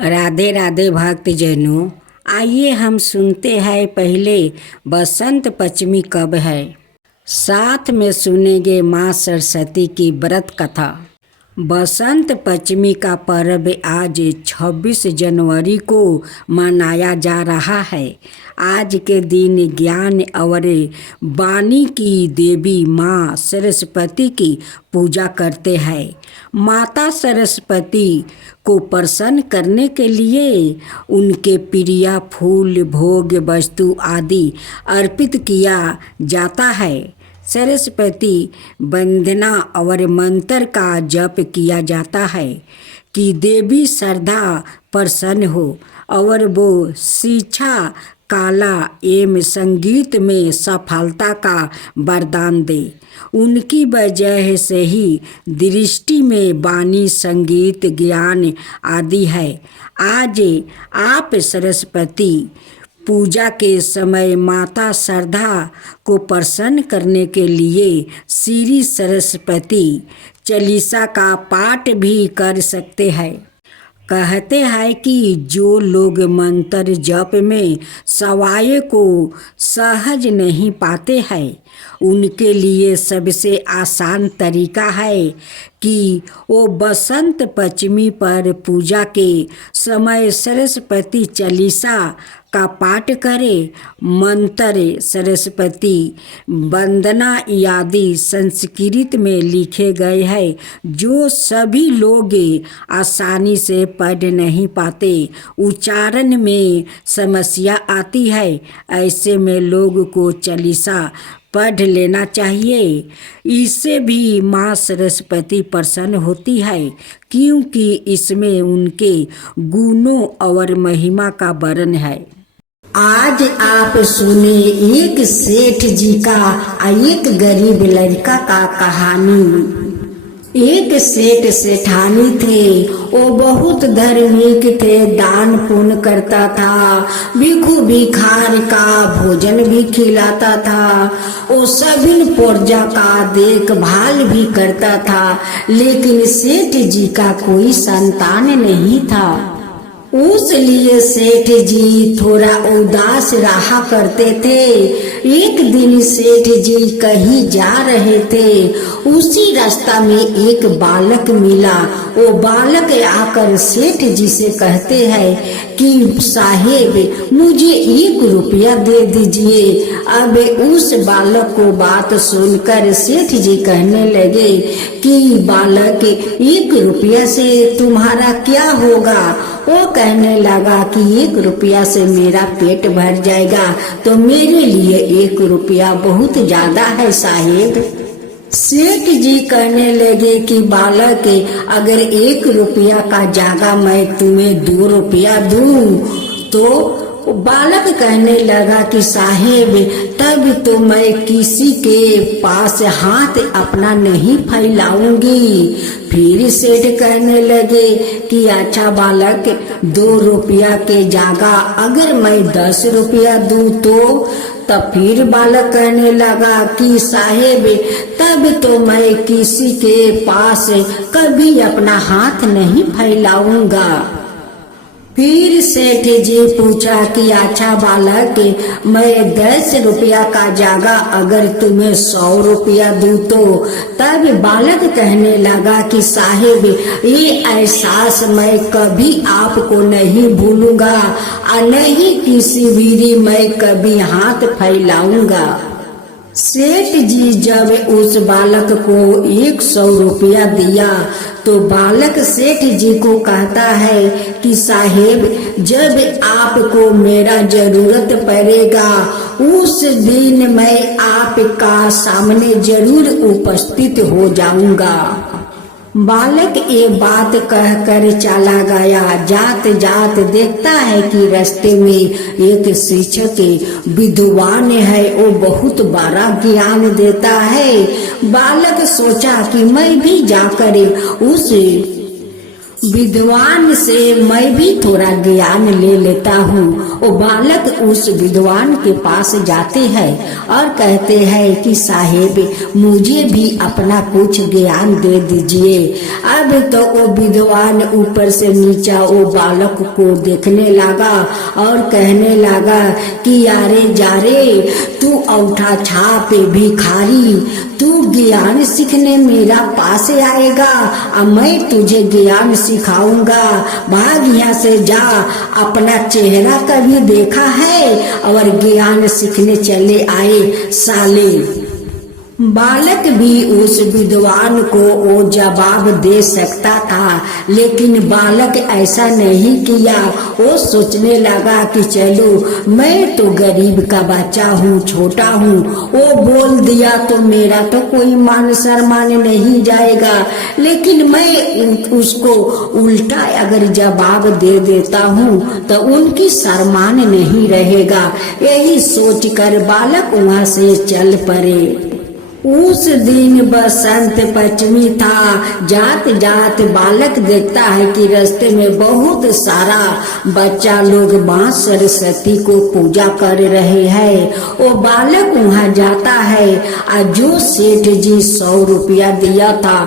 राधे राधे भक्तजनों, आइए हम सुनते हैं पहले बसंत पंचमी कब है। साथ में सुनेंगे माँ सरस्वती की व्रत कथा। बसंत पंचमी का पर्व आज 26 जनवरी को मनाया जा रहा है। आज के दिन ज्ञान और वाणी की देवी माँ सरस्वती की पूजा करते हैं। माता सरस्वती को प्रसन्न करने के लिए उनके प्रिय फूल, भोग वस्तु आदि अर्पित किया जाता है। सरस्वती वंदना और मंत्र का जप किया जाता है कि देवी श्रद्धा प्रसन्न हो और वो शिक्षा, कला एवं संगीत में सफलता का वरदान दे। उनकी वजह से ही दृष्टि में वाणी, संगीत, ज्ञान आदि है। आज आप सरस्वती पूजा के समय माता श्रद्धा को प्रसन्न करने के लिए श्री सरस्वती चालीसा का पाठ भी कर सकते हैं। कहते हैं कि जो लोग मंत्र जप में सवाय को सहज नहीं पाते हैं, उनके लिए सबसे आसान तरीका है कि वो बसंत पंचमी पर पूजा के समय सरस्वती चालीसा का पाठ करें। मंत्र, सरस्वती वंदना आदि संस्कृत में लिखे गए हैं, जो सभी लोग आसानी से पढ़ नहीं पाते। उच्चारण में समस्या आती है, ऐसे में लोग को चालीसा पढ़ लेना चाहिए। इससे भी माँ सरस्वती प्रसन्न होती है, क्योंकि इसमें उनके गुणों और महिमा का वर्णन है। आज आप सुने एक सेठ जी का और एक गरीब लड़का का कहानी। एक सेठ सेठानी थे, वो बहुत धार्मिक थे, दान पुण्य करता था, भिखू भिखार का भोजन भी खिलाता था, वो सभी प्रजा का देखभाल भी करता था। लेकिन सेठ जी का कोई संतान नहीं था। उस लिए सेठ जी थोड़ा उदास रहा करते थे। एक दिन सेठ जी कहीं जा रहे थे, उसी रास्ता में एक बालक मिला। वो बालक आकर सेठ जी से कहते हैं कि साहेब, मुझे 1 रुपया दे दीजिए। अब उस बालक को बात सुनकर सेठ जी कहने लगे कि बालक, 1 रुपया से तुम्हारा क्या होगा? वो कहने लगा कि 1 रुपया से मेरा पेट भर जाएगा, तो मेरे लिए 1 रुपया बहुत ज्यादा है साहेब। सेठ जी कहने लगे कि बालक, अगर 1 रुपया का जगह मैं तुम्हें 2 रुपया दूं तो? बालक कहने लगा कि साहेब, तब तो मैं किसी के पास हाथ अपना नहीं फैलाऊंगी। फिर सेठ कहने लगे कि अच्छा बालक, 2 रुपया के जगह अगर मैं 10 रुपया दूं तो? तब फिर बालक कहने लगा कि साहेब, तब तो मैं किसी के पास कभी अपना हाथ नहीं फैलाऊंगा। फिर सेठ जी पूछा कि अच्छा बालक, मैं 10 रुपया का जगह अगर तुम्हें 100 रुपया दूं तो? तब बालक कहने लगा कि साहेब, ये एहसास मैं कभी आपको नहीं भूलूंगा और नहीं किसी भी मैं कभी हाथ फैलाऊंगा। सेठ जी जब उस बालक को 100 रुपया दिया तो बालक सेठ जी को कहता है कि साहेब, जब आपको मेरा जरूरत पड़ेगा उस दिन मैं आपका सामने जरूर उपस्थित हो जाऊंगा। बालक ये बात कहकर चला गया। जात जात देखता है कि रास्ते में एक शिक्षक विद्वान है, वो बहुत बड़ा ज्ञान देता है। बालक सोचा कि मैं भी जाकर विद्वान से मैं भी थोड़ा ज्ञान ले लेता हूँ। वो बालक उस विद्वान के पास जाते हैं और कहते हैं कि साहेब मुझे भी अपना कुछ ज्ञान दे दीजिए। अब तो वो विद्वान ऊपर से नीचा वो बालक को देखने लगा और कहने लगा कि यारे जारे तू औंठा छाप भिखारी, तू ज्ञान सीखने मेरा पास आएगा और मैं तुझे ज्ञान सिखाऊंगा। भाग यहाँ से जा, अपना चेहरा कभी देखा है और ज्ञान सीखने चले आए साले। बालक भी उस विद्वान को वो जवाब दे सकता था, लेकिन बालक ऐसा नहीं किया। वो सोचने लगा कि चलो मैं तो गरीब का बच्चा हूँ, छोटा हूँ, वो बोल दिया तो मेरा तो कोई मान सम्मान नहीं जाएगा, लेकिन मैं उसको उल्टा अगर जवाब दे देता हूँ तो उनकी सम्मान नहीं रहेगा। यही सोचकर बालक वहाँ से चल पड़े। उस दिन बसंत पंचमी था। जात जात बालक देखता है कि रास्ते में बहुत सारा बच्चा लोग माँ सरस्वती को पूजा कर रहे हैं। वो बालक वहाँ जाता है और जो सेठ जी 100 रुपया दिया था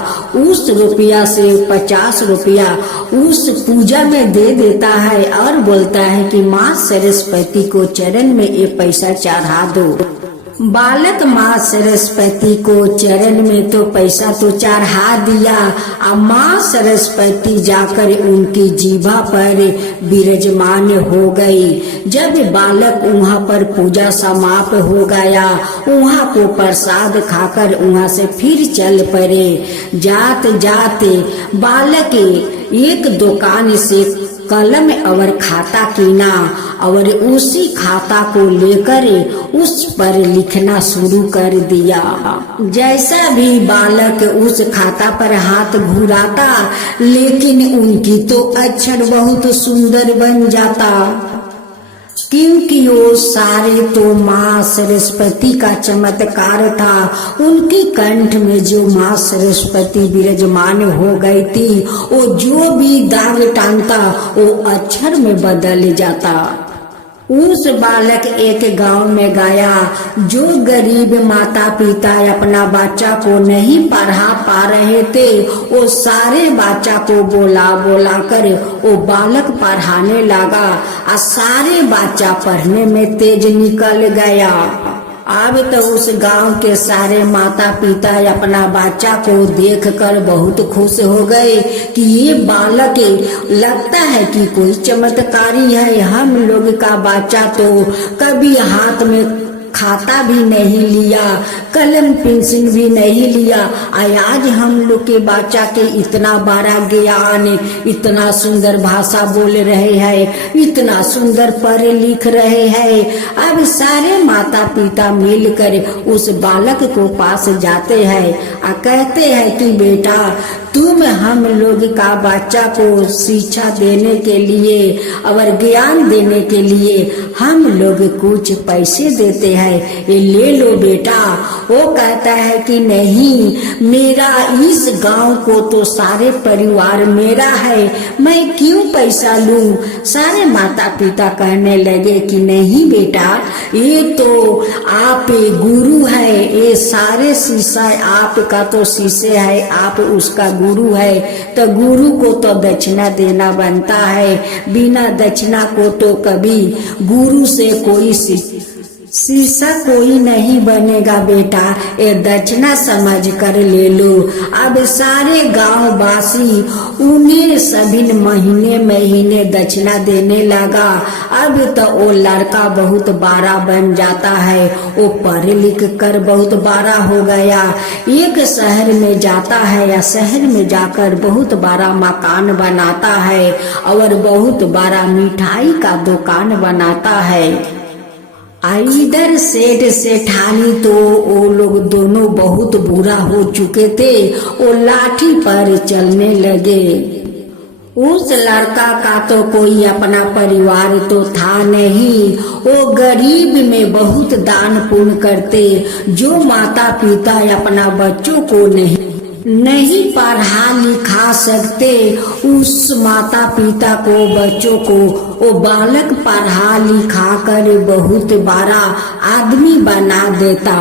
उस रुपया से 50 रुपया उस पूजा में दे देता है और बोलता है कि माँ सरस्वती को चरण में ये पैसा चढ़ा दो। बालक माँ सरस्वती को चरण में तो पैसा तो चढ़ा दिया और माँ सरस्वती जाकर उनकी जीभा पर विराजमान हो गई। जब बालक वहाँ पर पूजा समाप्त हो गया, वहाँ को प्रसाद खाकर वहाँ से फिर चल पड़े। जाते जाते बालक एक दुकान से कलम और खाता कीना और उसी खाता को लेकर उस पर लिखना शुरू कर दिया। जैसा भी बालक उस खाता पर हाथ घुराता, लेकिन उनकी तो अक्षर बहुत सुंदर बन जाता, क्योंकि वो सारे तो माँ सरस्वती का चमत्कार था। उनके कंठ में जो माँ सरस्वती विराजमान हो गई थी, वो जो भी दाग टांगता वो अक्षर में बदल जाता। उस बालक एक गांव में गया। जो गरीब माता पिता अपना बच्चा को नहीं पढ़ा पा रहे थे, वो सारे बच्चा को बोला बोला कर वो बालक पढ़ाने लगा और सारे बच्चा पढ़ने में तेज निकल गया। अब तो उस गांव के सारे माता पिता अपना बच्चा को देखकर बहुत खुश हो गए कि ये बालक लगता है कि कोई चमत्कारी है। हम लोग का बच्चा तो कभी हाथ में खाता भी नहीं लिया, कलम पेंसिल भी नहीं लिया, आज हम लोग के बच्चा के इतना बड़ा ज्ञान, इतना सुंदर भाषा बोल रहे हैं, इतना सुंदर पढ़ लिख रहे हैं। अब सारे माता पिता मिलकर उस बालक को पास जाते हैं और कहते हैं कि बेटा तुम हम लोग का बच्चा को शिक्षा देने के लिए और ज्ञान देने के लिए हम लोग कुछ पैसे देते हैं, ये ले लो बेटा। वो कहता है कि नहीं, मेरा इस गांव को तो सारे परिवार मेरा है, मैं क्यों पैसा लूं। सारे माता पिता कहने लगे कि नहीं बेटा, ये तो आप गुरु है, ये सारे शिष्य आपका तो शिष्य है, आप उसका गुरु है, तो गुरु को तो दक्षिणा देना बनता है। बिना दक्षिणा को तो कभी गुरु से कोई शिष्य कोई नहीं बनेगा बेटा, ये दक्षिणा समझ कर ले लो। अब सारे गांव वासी उन्हें सभी महीने महीने दक्षिणा देने लगा। अब तो वो लड़का बहुत बड़ा बन जाता है, वो पढ़ लिख कर बहुत बड़ा हो गया। एक शहर में जाता है या शहर में जाकर बहुत बड़ा मकान बनाता है और बहुत बड़ा मिठाई का दुकान बनाता है। इधर सेठ सेठानी तो वो लोग दोनों बहुत बुरा हो चुके थे, वो लाठी पर चलने लगे। उस लड़का का तो कोई अपना परिवार तो था नहीं, वो गरीब में बहुत दान पुण्य करते। जो माता पिता अपना बच्चों को नहीं नहीं पढ़ा लिखा सकते उस माता पिता को, बच्चों को वो बालक पढ़ा लिखा कर बहुत बड़ा आदमी बना देता।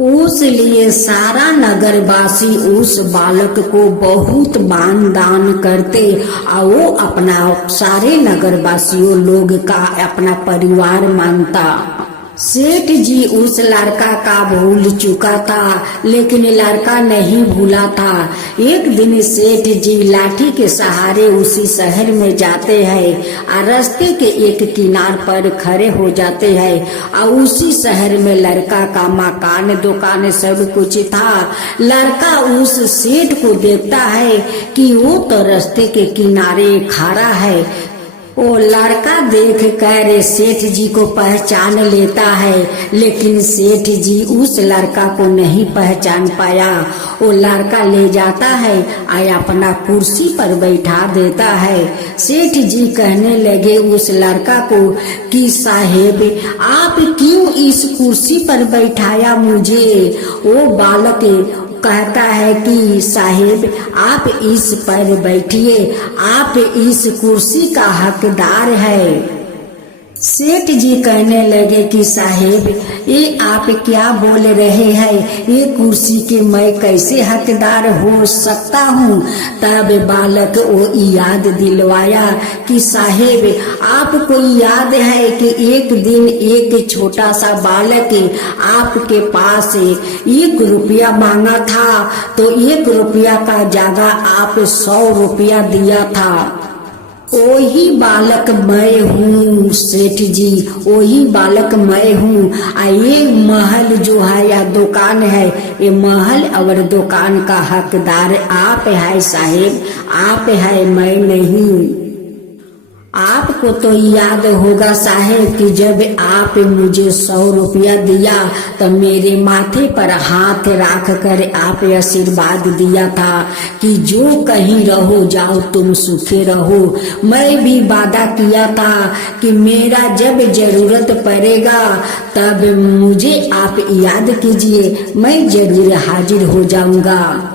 उस लिए सारा नगरवासी उस बालक को बहुत मान दान करते और वो अपना सारे नगरवासियों लोग का अपना परिवार मानता। सेठ जी उस लड़का का भूल चुका था, लेकिन लड़का नहीं भूला था। एक दिन सेठ जी लाठी के सहारे उसी शहर में जाते हैं और रास्ते के एक किनार पर खड़े हो जाते हैं और उसी शहर में लड़का का मकान दुकान सब कुछ था। लड़का उस सेठ को देखता है कि वो तो रास्ते के किनारे खड़ा है। वो लड़का देख कर सेठ जी को पहचान लेता है, लेकिन सेठ जी उस लड़का को नहीं पहचान पाया। वो लड़का ले जाता है और अपना कुर्सी पर बैठा देता है। सेठ जी कहने लगे उस लड़का को कि साहेब आप क्यों इस कुर्सी पर बैठाया मुझे? वो बालक कहता है कि साहेब आप इस पर बैठिए, आप इस कुर्सी का हकदार है। सेठ जी कहने लगे कि साहेब ये आप क्या बोल रहे हैं? ये कुर्सी के मैं कैसे हकदार हो सकता हूँ? तब बालक वो याद दिलवाया कि साहेब आपको याद है कि एक दिन एक छोटा सा बालक आपके पास 1 रुपया मांगा था, तो 1 रुपया का जगह आप 100 रुपया दिया था। वही बालक मैं हूँ सेठ जी, वही बालक मैं हूँ। ये महल जो है या दुकान है, ये महल और दुकान का हकदार आप है साहेब, आप है, मैं नहीं। आपको तो याद होगा साहेब कि जब आप मुझे 100 रुपया दिया तो मेरे माथे पर हाथ रख कर आप आशीर्वाद दिया था कि जो कहीं रहो जाओ तुम सुखे रहो। मैं भी वादा किया था कि मेरा जब जरूरत पड़ेगा तब मुझे आप याद कीजिए, मैं जरूर हाजिर हो जाऊंगा।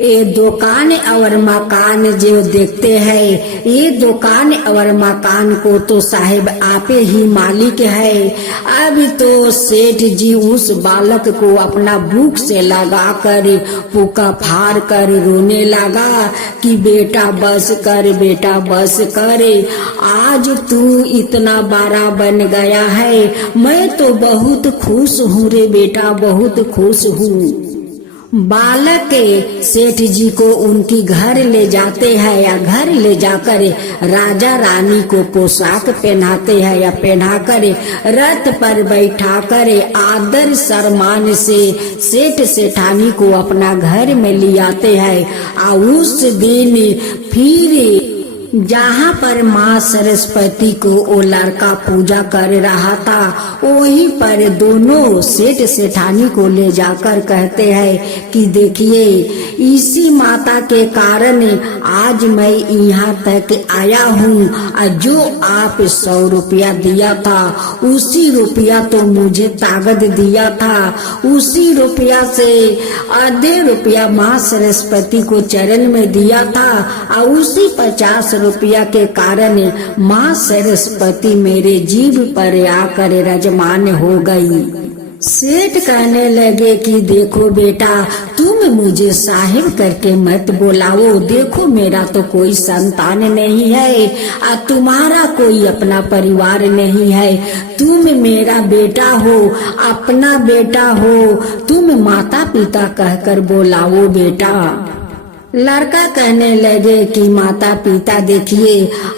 ये दुकान और मकान जो देखते हैं, ये दुकान और मकान को तो साहेब आप ही मालिक है। अभी तो सेठ जी उस बालक को अपना भूख से लगा कर पुका फाड़ कर रोने लगा कि बेटा बस कर, बेटा बस कर, आज तू इतना बड़ा बन गया है, मैं तो बहुत खुश हूँ रे बेटा, बहुत खुश हूँ। बालक सेठ जी को उनकी घर ले जाते हैं या घर ले जाकर राजा रानी को पोशाक पहनाते हैं या पहनाकर रथ पर बैठाकर आदर सम्मान से सेठ सेठानी को अपना घर में ले आते हैं। और उस दिन फिर जहाँ पर माँ सरस्वती को वो लड़का पूजा कर रहा था, वहीं पर दोनों सेठ सेठानी को ले जाकर कहते हैं कि देखिए इसी माता के कारण आज मैं यहाँ तक आया हूँ। जो आप 100 रुपया दिया था उसी रुपया तो मुझे ताकत दिया था, उसी रुपया से आधे रुपया माँ सरस्वती को चरण में दिया था और उसी 50 रुपया के कारण माँ सरस्वती मेरे जीभ पर आकर रजमान हो गई। सेठ कहने लगे कि देखो बेटा तुम मुझे साहिब करके मत बुलाओ, देखो मेरा तो कोई संतान नहीं है और तुम्हारा कोई अपना परिवार नहीं है, तुम मेरा बेटा हो, अपना बेटा हो, तुम माता पिता कहकर बुलाओ बेटा। लड़का कहने लगे कि माता पिता देखिए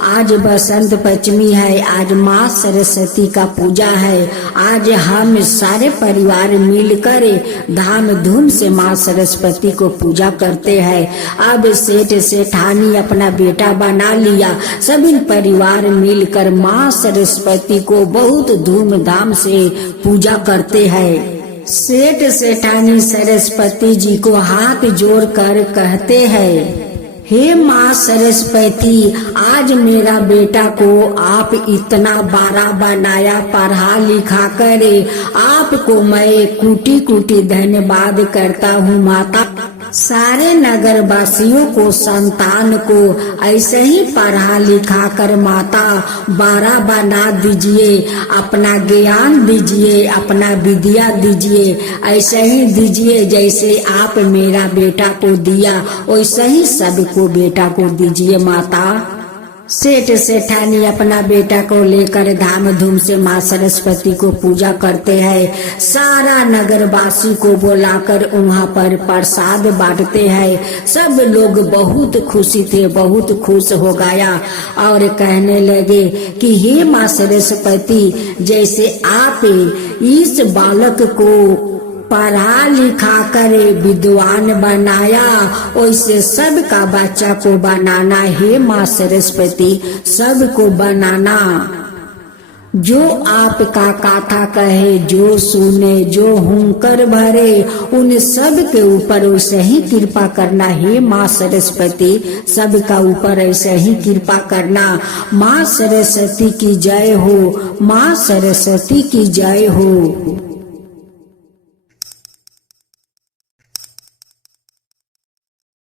आज बसंत पंचमी है, आज माँ सरस्वती का पूजा है, आज हम सारे परिवार मिलकर धाम धूम से माँ सरस्वती को पूजा करते हैं। अब सेठ सेठानी अपना बेटा बना लिया, सभी परिवार मिलकर माँ सरस्वती को बहुत धूमधाम से पूजा करते हैं। सेठ सेठानी सरस्वती जी को हाथ जोड़ कर कहते हैं, हे माँ सरस्वती आज मेरा बेटा को आप इतना बड़ा बनाया, पढ़ा लिखा करे, आपको मैं कोटि कोटि धन्यवाद करता हूँ माता। सारे नगर वासियों को, संतान को ऐसे ही पढ़ा लिखा कर माता 12 बना दीजिए। अपना ज्ञान दीजिए, अपना विद्या दीजिए, ऐसे ही दीजिए जैसे आप मेरा बेटा को दिया, वैसे ही सबको बेटा को दीजिए माता। सेठ सेठानी अपना बेटा को लेकर धाम धूम से माँ सरस्वती को पूजा करते हैं। सारा नगरवासी को बुलाकर वहाँ पर प्रसाद बांटते हैं। सब लोग बहुत खुशी थे, बहुत खुश हो गया और कहने लगे कि हे माँ सरस्वती, जैसे आप इस बालक को पढ़ा लिखा कर विद्वान बनाया, वैसे सबका बच्चा को बनाना। हे माँ सरस्वती, सबको बनाना। जो आपका कथा कहे, जो सुने, जो हुंकर भरे, उन सब के ऊपर वैसे ही कृपा करना। हे माँ सरस्वती, सबका ऊपर ऐसे ही कृपा करना। माँ सरस्वती की जय हो, माँ सरस्वती की जय हो।